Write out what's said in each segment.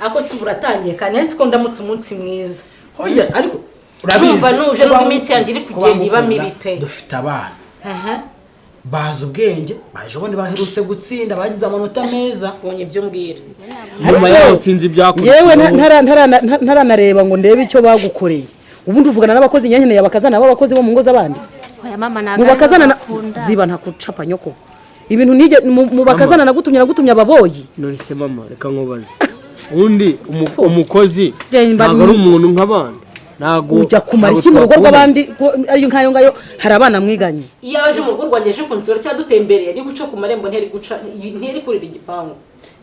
ako si buratangiye kandi nzi ko ndamutse umunsi mwiza hoya ariko urabizi urumva nuje no iminsi yanjye iri kugenda iba mibi pe dufite abana bazi ubwenge baje ubundi baherutse gutsinda bagize amanota meza bonye ibyo mbwira nyuma yaho sinzi byakuriye yewe ntaranareba ngo ndebe icyo bagukoreye ubundi uvugana n'abakozi nyankeneye abakazana b'abakozi bo mu ngo z'abandi oya mama mu bakazana ziba ntakucapa nyoko ibintu nige mu bakazana nagutumye ababoyi none se mama reka nkubaze undi umukozi ntabwo ari umuntu nk'abandi ntago ujya kumara iki mu rugo rw'abandi ari nkayo ngayo hari abana mwiganye iyo aje mu rugo rwanjye je kunsura cyangwa dutembereye ari guca ku marembo nteri kurira igipangu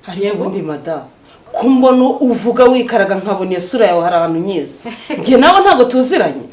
hariya ubundi madamu ko mbona uvuga wikaraga nkabona iyo sura yawe hari ahantu nyiza njye nawe ntabwo tuziranye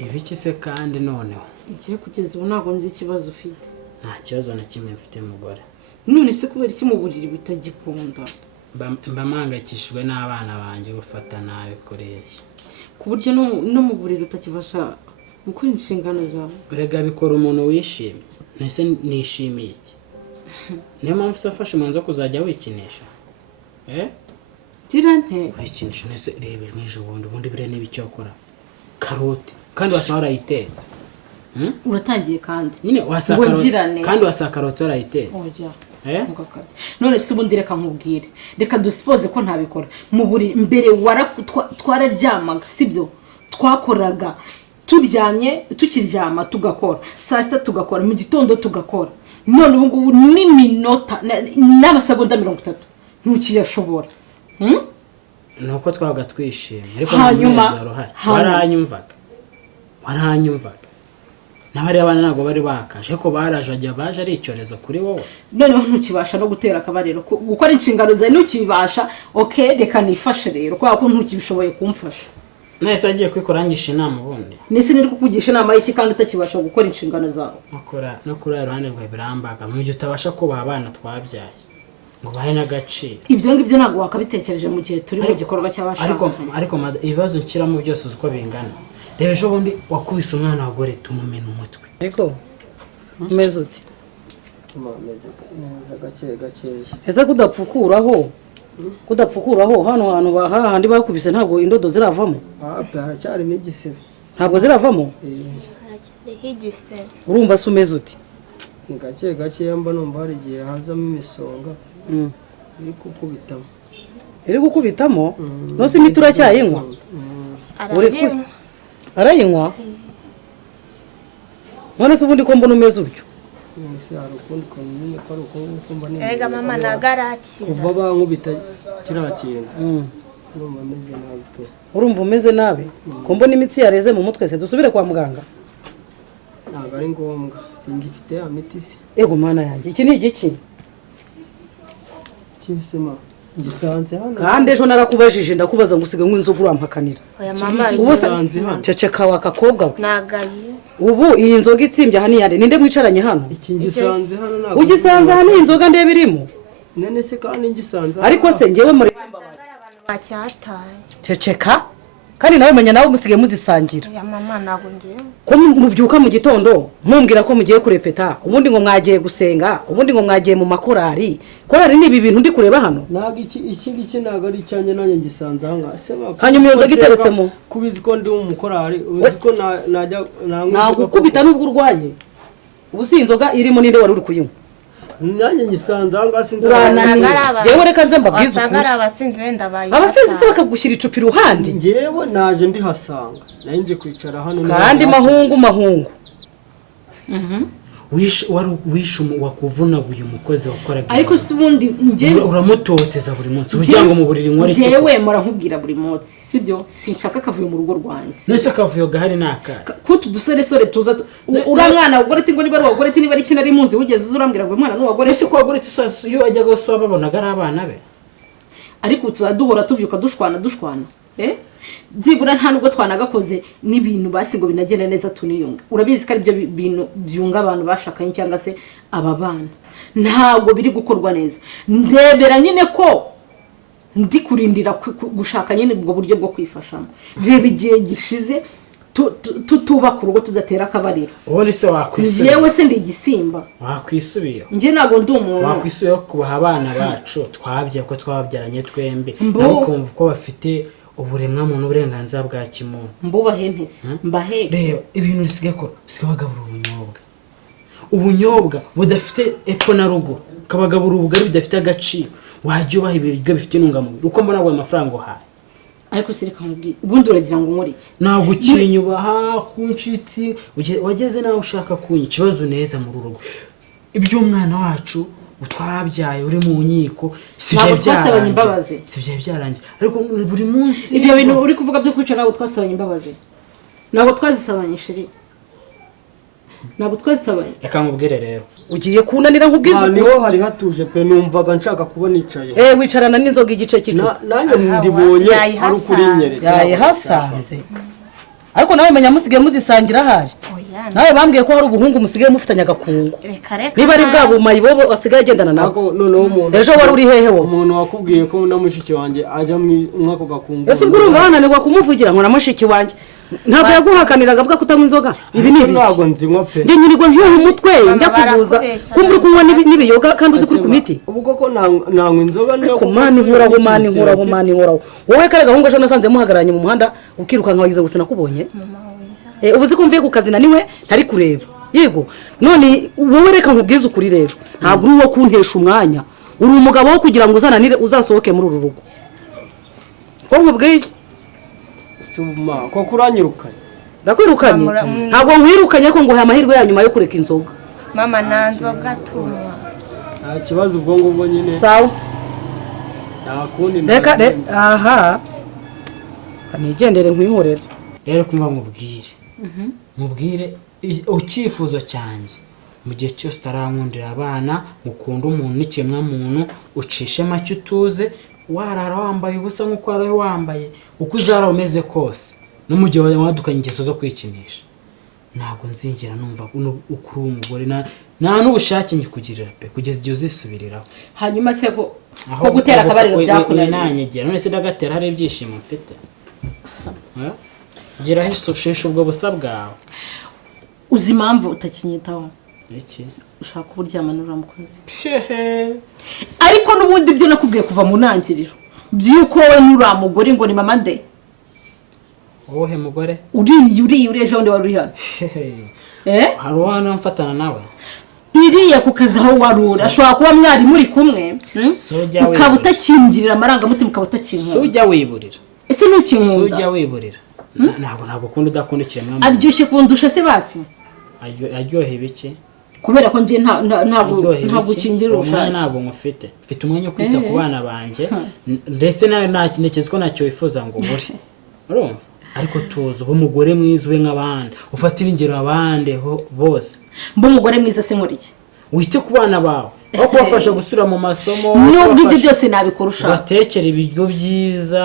ibiki se kandi noneho igiye kugeza ubu ntabwo nzi ikibazo ufite nta kibazo na kimwe mfite mugore none se kubera iki mu buriri bitagikunda mba mpangayikishijwe n'abana banjye gufata nabi kuresha ku buryo no mu buriri utakibasha gukora inshingano zawe urega bikora umuntu wishimye nese nishimiye iki niyo mpamvu se wafashe umwanzuro wo kuzajya wikinisha gira nte wikinisha nese reba n'ejo ubundi bire n'ibicyo ukora karoti kandi wasa warayitetse uratangiye kandi nyine wasaka kandi wasaka karoti warayitetse none se ubundi reka nkubwire reka dusipoze ko ntabikora mu buri mbere twararyamaga sibyo twakoraga tukiryama tugakora saa sita tugakora mu gitondo tugakora none ubu ngubu n'iminota n'amasegonda 30 ntukiyashobora nuko twabaga twishimye ariko n'umunezero uhari waranyumvaga n'abari abana ntabwo bari bakaje ariko baje ari icyorezo kuri wowe noneho ntukibasha no gutera akabariro gukora inshingano zawe ntukibasha reka nifashe rero kubera ko ntukibishoboye kumfasha nese agiye kwikorangisha inama ubundi nese niri kukugisha inama y'iki kandi utakibasha gukora inshingano zawe no kuri iruhande rwawe birambaga mu gihe utabasha kubaha abana twabyaye ngo bahe n'agaciro ibyo ngibyo ntabwo wakabitekereje mu gihe turi mu gikorwa cy'abashaka ariko ibibazo nshyiramo byose uzi uko bingana reba ejo bundi wakubise umwana wagore tumumena umutwe ariko umeze uti neza gakeya ese kudapfukuraho hano hantu hahandi bakubise ntabwo indodo ziravamo haracyarimo igisebe ntabwo ziravamo haracyariho igisebe urumva se umeze uti ni gakeya mba numva hari igihe hazamo imisonga iri gukubitamo nose imiti uracyayinywa arayinywa none se ubundi ko mbona umeze utyo erega mama nagarakira kuva bankubita kiriya kintu urumva ameze nabi pe urumva umeze nabi ko mbona imitsi yareze mu mutwe se dusubire kwa muganga ntabwo ari ngombwa singifite ya miti se ego mana yanjye iki ni igiki kisema gisanze hano kandi ejo narakubajije ndakubaza ngo usige nk'inzoga urampakanira oya mama gisanze hano ceceka wakakobwa we nagaye ubu iyi nzoga itsimbye hano yande ninde mwicaranye hano iki gisanze hano ntabwo ugisanze hano iyi nzoga ndebe irimo nene se kandi ngisanze ariko se ngewe muri bacyataye ceceka kandi nawe menya nawe musigaye muzisangira. Ya mama ntabwo ngiye. Ko mubyuka mu gitondo mumbwira ko mugiye kurepeta ubundi ngo mwagiye gusenga ubundi ngo mwagiye mu makorari. Korari ni ibi bintu ndi kureba hano. Ntabwo iki ntabwo ari icyanjye nanjye ngisanze aha hanyuma iyo nzoga iteretsemo kubizi ko ndi umukorari uzi ko najya ntabwo ukubita n'ubwo urwaye ubu si inzoga irimo ninde wari uri kuyinywa nanjye ngisanze aha ngaha sinzi yewe reka nze mbabwize ukuri wasanga ari abasinzi wenda bayi abasinzi se bakagushyira icupa iruhande ngewe naje ndihasanga nayo nje kwicara hano kandi mahungu wishe wakuvunaguye umukozi wakoraga ariko si ubundi njye uramutoteza buri munsi ugira ngo mu buriri nkore iki njyewe mora nkubwira buri munsi sibyo sinshaka kavuye mu rugo rwanjye nese kavuyo gahari naka kutu dusore tuza ura mwana ugore tingo niba ari wagore tingo ari kinari muzi ugeze urambwira ngo mwana n'uwagore ese ko wagore tisasa iyo ajya gusaba babonaga ari abana be ariko tuzaduhora tubyuka dushwana byibura nta nubwo twanagakoze n'ibintu basigo binagenda neza tuniyunga urabizi ko ari byo bintu byunga abantu bashakanye cyangwa se aba bana ntabwo biri gukorwa neza ndebera nyine ko ndi kurindira gushaka nyine ubwo buryo bwo kwifashamo reba igihe gishize tutubaka urugo tudatera akabariro ubundi se wakwisubiye yewe se ndi igisimba wakwisubiye njye ntabwo ndi umuntu wakwisubiye kubaha abana bacu twabye ko twabyaranye twembi nabo kumva ko bafite uburemwa muntu uburenganzira bwa kimuntu mbubahe ntese mbahe reba ibintu bisigaye bagabura ubunyobwa budafite epfo na rugo kabagabura ubugari bidafite agaciro wajya ubaha ibiryo bifite intungamubiri uko mbona aguye amafaranga uhaye ariko sirika mubwira ubundi uragira ngo nkore iki ntabwo ukinyubaha ku nshuti wageze nawe ushaka kunya ikibazo neza mu rugo iby'umwana wacu utwabyaye uri mu nkiko si byo byarangiye ariko buri munsi ibyo bintu uri kuvuga byo kwica ntabwo twasabanye imbabazi ntabwo twazisabanye shiri ntabwo twazisabanye reka nkubwire rero ugiye kunanira nkubwiza niho hari hatuje pe numvaga nshaka kuba nicaye wicarana n'inzoga igice cy'icupa nanjye ndibonye ari ukuri nyeretse yayihasanze ariko nawe menya musigaye muzisangira ahari nawe bambwiye ko hari ubuhungu musigaye mufitanye agakungu niba ari bwa bumayi bobo asigaye agendana nabo ejo wari uri hehe wowe umuntu wakubwiye ko na mushiki wanjye ajya mwako gakungu ese ubwo urumva wananirwa kumuvugira ngo na mushiki wanjye ntabwo yaguhakaniraga avuga ko utanywa inzoga ibi ni ibiki ntabwo nzinywa pe njye nyirirwa ntiyoha umutwe njya kuvuza kumva uri kunywa n'ibiyoga kandi uzi kuri ku miti ubwo ko nanywa inzoga ariko mani nkuraho wowe kare gahungu ejo nasanze muhagararanye mu muhanda ukirukanka wagize gusa nakubonye ubu uzi ko mvuye ku kazi naniwe ntari kureba yego none wowe reka nkubwize ukuri rero ntabwo uri uwo kuntesha umwanya uri umugabo wo kugira ngo uzananire uzasohoke muri uru rugo ko nkubwiye ko kuranyirukanye ndakwirukanye ntabwo nkwirukanye ariko nguhaye amahirwe ya nyuma yo kureka inzoga mama nta nzoga tunywa nta kibazo ubwo ngubwo nyine sawa nta kundi reka aha kanigendere nkwihorere rero kumva mubwire icyifuzo cyanjye mu gihe cyose utarankundira abana ukunda umuntu n'ikiremwa muntu ucishe make utuze warara wambaye ubusa nk'uko waraye wambaye uko uzara umeze kose no mu gihe wadukanye ingeso zo kwikinisha ntabwo nzigera numva ukuri umugore nta n'ubushake nkikugirira pe kugeza igihe uzisubiriraho hanyuma se ko gutera akabariro byakunaniye nanyegera none se ndagatera hari ibyishimo mfite geraho ishusho ubwo busa bwawe uzi impamvu utakinyitaho iki ushaka uburyamana uramukozi ariko n'ubundi byo nakubwiye kuva mu ntangiriro by'uko wowe n'uriya mugore ngo ni mama nde wowe mugore uriya ejo bundi wari uri hano hari uwana mfatana nawe iriya ku kazi aho wari uri ashobora kuba mwari muri kumwe ukaba utakingirira amarangamutima ukaba utakinkunda sujya wiburira ese ntukinkunda sujya wiburira ntabwo ukunda udakunda ikiremwa aryoshye kundusha se basi aryoheye ibiki kubera ko njye ntabwo ukingira ubushake ntabwo ngufite mfite umwanya wo kwita ku bana banjye ndetse ntekereza ko ntacyo wifuza ngo ubure urumva ariko tuzi uba umugore mwiza ube nk'abandi ufatire ingero abandi bose mba umugore mwiza se nkuriye wite ku bana bawe aho kubafasha gusubira mu masomo n'ubwo ibyo byose nabikora ushaka batekere ibiryo byiza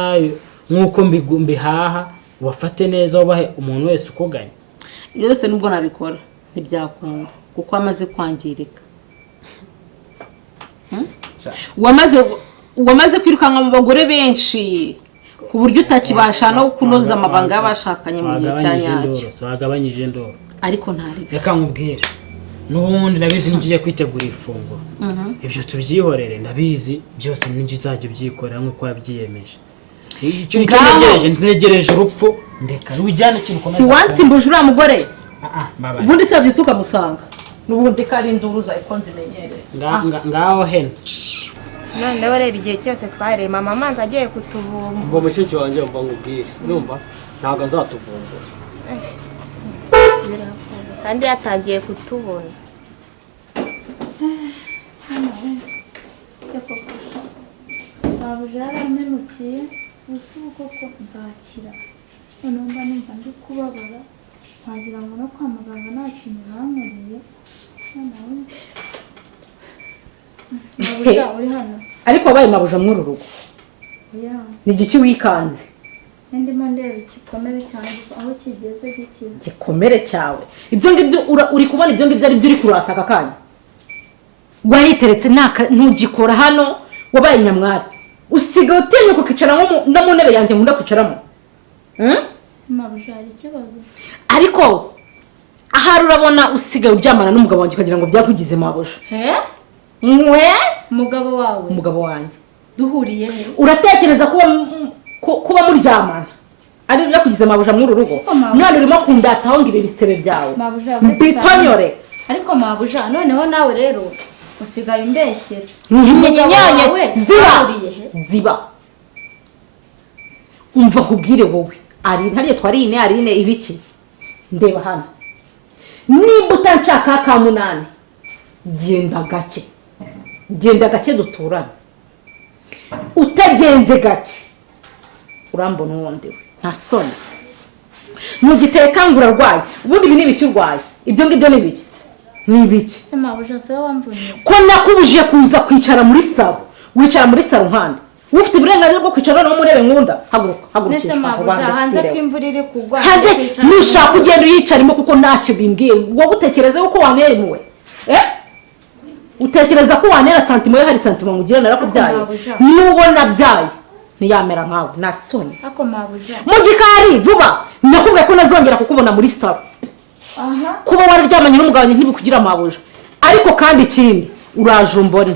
nk'uko mbihaha ubafate neza ubahe umuntu wese ukuganye ibyo byose nubwo nabikora ntibyakunda kuko amaze kwangirika wamaze kwirukanka mu bagore benshi ku buryo utakibasha no kunoza amabanga y'abashakanye mu gihe cya nyacyo. wagabanyije indoro ariko ntari reka nkubwire n'ubundi nabizi ngiye kwitegura ifunguro ibyo tubyihorere ndabizi byose n'ingi uzajya ubyikorera nk'uko wabyiyemeje icyo ntegereje urupfu ndeka wijyane ikintu ukomeza si wansimbuje uriya mugore ubundi se wabyutse ukamusanga n'ubundi ko ari induru uzayiko nzimenyereye ngaho heno noneho reba igihe cyose twareye mama amanzi agiye kutuvumba ngo mushiki wanjye mba ngubwire urumva ntabwo azatuvumbura kandi yatangiye kutubona babuja yaramenukiye uzi koko nzakira noneho mba numva ndi kubabara ntagira ngo no kwa muganga nta kintu bankoreye babuja uri hano ariko wabaye mabuja muri uru rugo ni igiki wikanze ndimo ndeba igikomere cyanjye aho kigeze gikira igikomere cyawe ibyo ngibyo uri kubona ibyo ngibyo ari byo uri kurata aka kanya wayiteretse ntugikora hano wabaye nyamwari usigaye utinyuka ukicara no mu ntebe yanjye nkunda kwicaramo mabuja hari ikibazo ariko ahari urabona usigaye uryamana n'umugabo wanjye ukagira ngo byakugize mabuja mwe umugabo wawe umugabo wanjye duhuriye he uratekereza kuba muryamana ari byo kugize mabuja muri uru rugo mwana urimo kundataho ngo ibi bisebe byawe mbitonyore ariko mabuja noneho nawe rero usigaye umbeshyera nyinyanya ziba umva kubwire wowe ari ntariye twarine arine ibiki ndeba hano nimba utanshaka ka munani genda gake duturane utagenze gake urambona uwundi we nta soni ntugiteka ngo urarwaye ubundi ibi ni ibiki urwaye ibyo ngibyo ni ibiki ni ibiki se mabuja se wamvunye ko nakubujije kuza kwicara muri salo wicara muri salo nkande ufite uburenganzira bwo kwicara no murebe nkunda nese mabuja hanze ko imvura iri kugwa hanze nushaka ugenda uyicarimo kuko ntacyo bimbwiye wowe utekereza ko wanera impuhwe utekereza ko wanera santimo yo hari santimo mugira narakubyaye nubona byaye ntiyamera nkawe nasoni ako mabuja mu gikari vuba nakubwiye ko nazongera kukubona muri salo kuba wararyamanye n'umugabo ntibikugira mabuja ariko kandi ikindi uraje umbone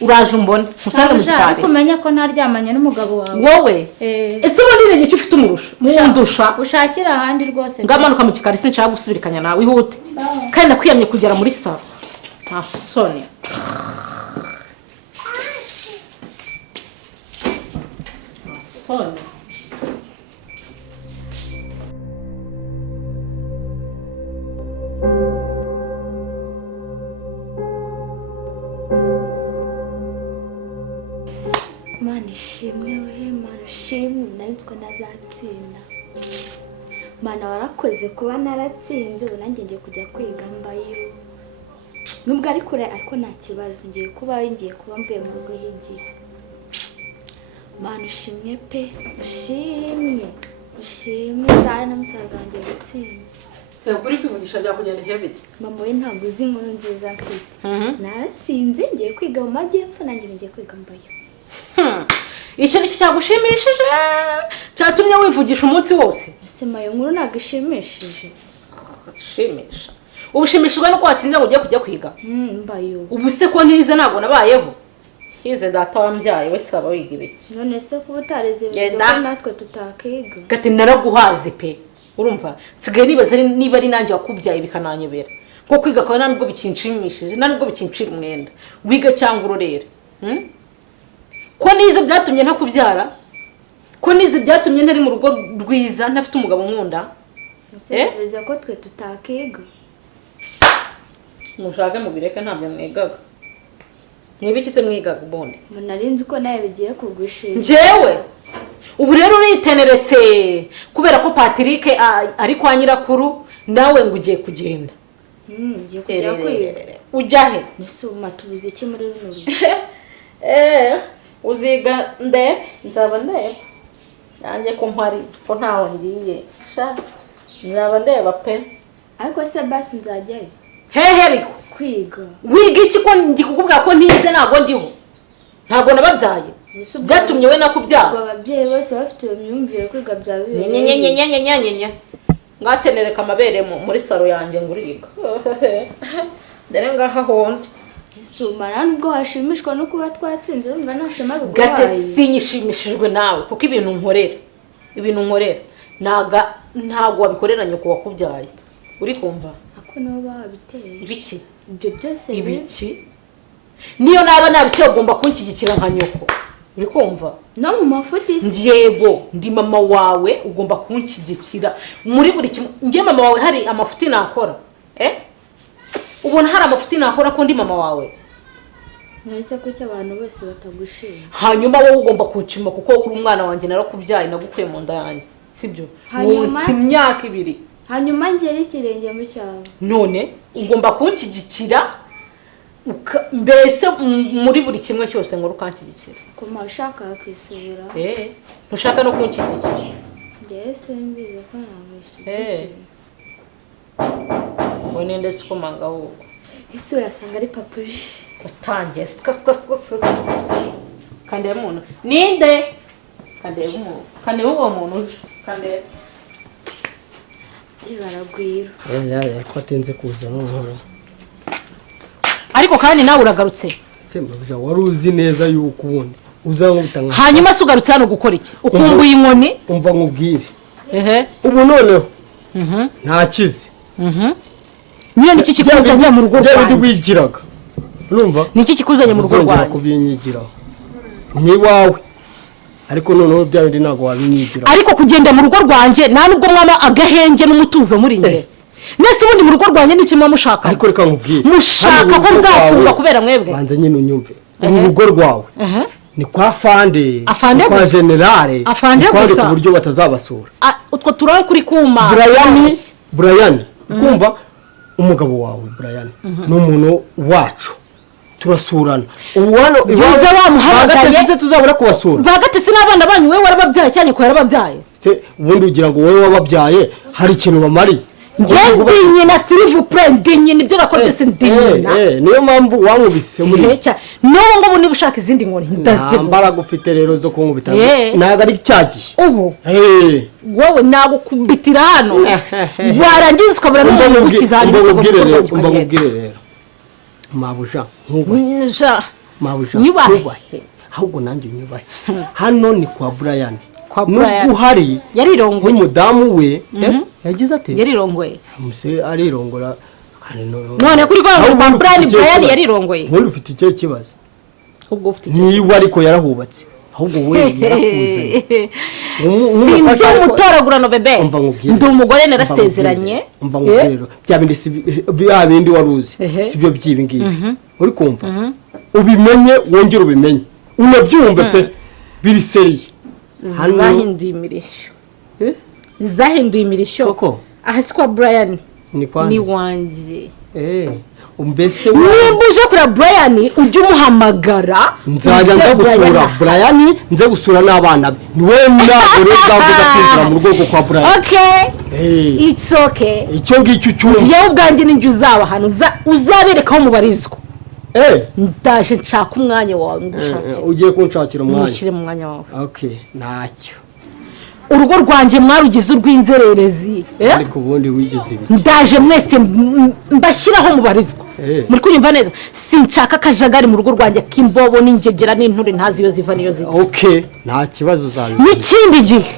uraje umbone musange mu gikari ariko umenya ko ntaryamanye n'umugabo wawe wowe ese ubundi ni iki ufite umurusha mundusha ushakira ahandi rwose ngamanuka mu gikari sinshaka gusubirikanya nawe ihute kandi nakwiyamye kugera muri salo nta soni soni Mana ishimwe we Mana ishimwe narinzwe nazatsinda Mana warakoze kuba naratsinze ubu nanjye ngiye kujya kwiga mbayo nubwo ari kure ariko nta kibazo ngiye kuba mvuye mu rugo higiye Mana ishimwe pe ushimwe cyane na musaza wanjye gutsinda se kuri kwivugisha byakugendekeye bite mama we ntabwo uzi inkuru nziza mfite naratsinze ngiye kwiga mu majyepfo nanjye ngiye kwiga mbayo icyo ni cyo cyagushimishije cyatumye wivugisha umunsi wose ese mayo nkuru ntabwo ishimishije shimisha ubushimishijwe nuko watsinze ngo ugiye kujya kwiga mbayo ubu se ko ntize ntabwo nabayeho hize data wambyaye wese waba wiga ibiki none se kuba utareze ko natwe tutakiga gati naraguhaze pe urumva nsigaye nibaza niba ari nanjye wakubyaye bikananyobera kuko kwiga kwawe nta nubwo bikinshimishije nta nubwo bikinshira umwenda wiga cyangwa urorere ko nize byatumye ntakubyara ko nize byatumye ntari mu rugo rwiza ntafite umugabo nkunda bivuze ko twe tutakiga mushake mubireke ntabyo mwigaga mwibiki se mwigaga ubundi narinzi ko nawe bigiye kugushinja njyewe ubu rero uriteneretse kubera ko Patrick ari kwa nyirakuru nawe ngo ugiye kugenda ugiye kujya kwiga ujya he nisuma tubuze iki muri runo rugo uziga ndebe nzaba ndeba nanjye ko mpari ko ntaho ngiye sha nzaba ndeba pe ariko se basi nzajyayo hehe ariko kwiga wiga iki ko ndikukubwira ko ntize ntabwo ndiho ntabwo nababyaye byatumye we nakubyara ababyeyi bose bafite iyo myumvire kwiga bya nyenyenyenyenyenyenyenye ngatenereka amabere muri saro yanjye nguriga dore ngaha honde isumara nubwo hashimishwa no kuba twatsinze urumva ntashema gate sinyishimishijwe nawe kuko ibintu nkorera ntago wabikorera nyoko wakubyaye uri kumva ako nibo babiteye ibiki ibyo byose ibiki niyo naba nabiteye ugomba kunshyigikira nka nyoko uri kumva no mu mafuti yego ndi mama wawe ugomba kunshyigikira muri buri kimwe ngiye mama wawe hari amafuti nakora ubona hari amafuti nakora ko ndi mama wawe nese ko cy'abantu bose batagushima hanyuma wowe ugomba kuncima kuko uri umwana wanjye narakubyaye nagukuye mu nda yanjye sibyo wonse imyaka 2 hanyuma ngere ikirenge mu cyawe none ugomba kunshyigikira mbese muri buri kimwe cyose ngo ukanshyigikira ko mashaka kwisubira ntushaka no kunshyigikira ndese mbize ko namwishyigikira wone ndetse ko manga wowe isi urasanga ari papuri watangiye kandi umuntu ninde kandi uwo muntu kandi baragwira ko atenze kuza noneho ariko kandi nawe uragarutse sembuja wari uzi neza yuko ubundi uzamutanga hanyuma se ugarutse hano gukora iki ukumbuye inkoni umva nkubwire ubu noneho ntakize niyo niki kikuzanye mu rugo rwanjye byo bigiraga urumva niki kikuzanye mu rugo rwanjye kubinyigiraho ni wawe ariko noneho bya bindi ntago wabinyigiraho ariko kugenda mu rugo rwanjye nta nubwo mwaba agahenge n'umutuzo muri nge nese ubundi mu rugo rwanjye n'ikimwe mushaka ariko reka nkubwire mushaka ko nzafunga kubera mwebwe banze nyine unyumve uru rugo rwawe ni kwa fande kwa generale gusa ku buryo batazabasura utwo turaho kuri kuma Brian kumva umugabo wawe Brian ni umuntu wacu turasurana ubu hano ibaze wamuhamagaye se tuzabura kubasura bagatese n'abana banyu wewe warababyaye cyane ko yarababyaye ubundi ugira ngo wowe wababyaye hari ikintu bamari ngendinye na Steve Prendinye nibyo nakora byose ndinye niyo mpamvu wankubise muri n'ubu ngo niba ushaka izindi nkoni ndaziba mbaraga ufite rero zo kunkubita ntago ari cyagiye ubu wowe nagukubitira hano warangiza ukabura n'umuntu ukizanye mbamubwire rero mabuja mabuja nyubahe ahubwo nanjye nyubahe hano ni kwa Brian nubwo uhari yarirongoye umudamu we yagize ati yarirongoye muse arirongora none kuri kwa Brian yarirongoye wowe ufite icyo kibazo ubwo ufite niba ariko yarahubatse ahubwo we yarakuze sinzi umutoragurano bebe ndi umugore narasezeranye umva ngubwiro bya bindi bya bindi waruzi sibyo byibi ngibi uri kumva ubimenye wongera ubimenye unabyumve pe biri seriye zahinduye imirishyo koko ahasi kwa Brian ni wanje umbese nimba uje kuri Brian ujye umuhamagara nzajya nza gusura Brian nze gusura n'abana be niwe ntabwo rero uzavuga kwinjira mu rwego kwa Brian it's okay icyo ngicyo cyumva yewe ubwanjye ninjye uzaba hano uzabereka aho mubarizwa ndaje nshaka umwanya wawe ngushakira ugiye kunshakira umwanya mushyire mu mwanya wawe ntacyo urugo rwanjye mwarugize urw'inzererezi ariko ubundi wigize ibiki ndaje mwese mbashyiraho mubarizwa muri kunyumva neza sinshaka akajagari mu rugo rwanjye k'imbobo n'ingegera n'inture ntazi iyo ziva niyo ziva nta kibazo uzabibona n'ikindi gihe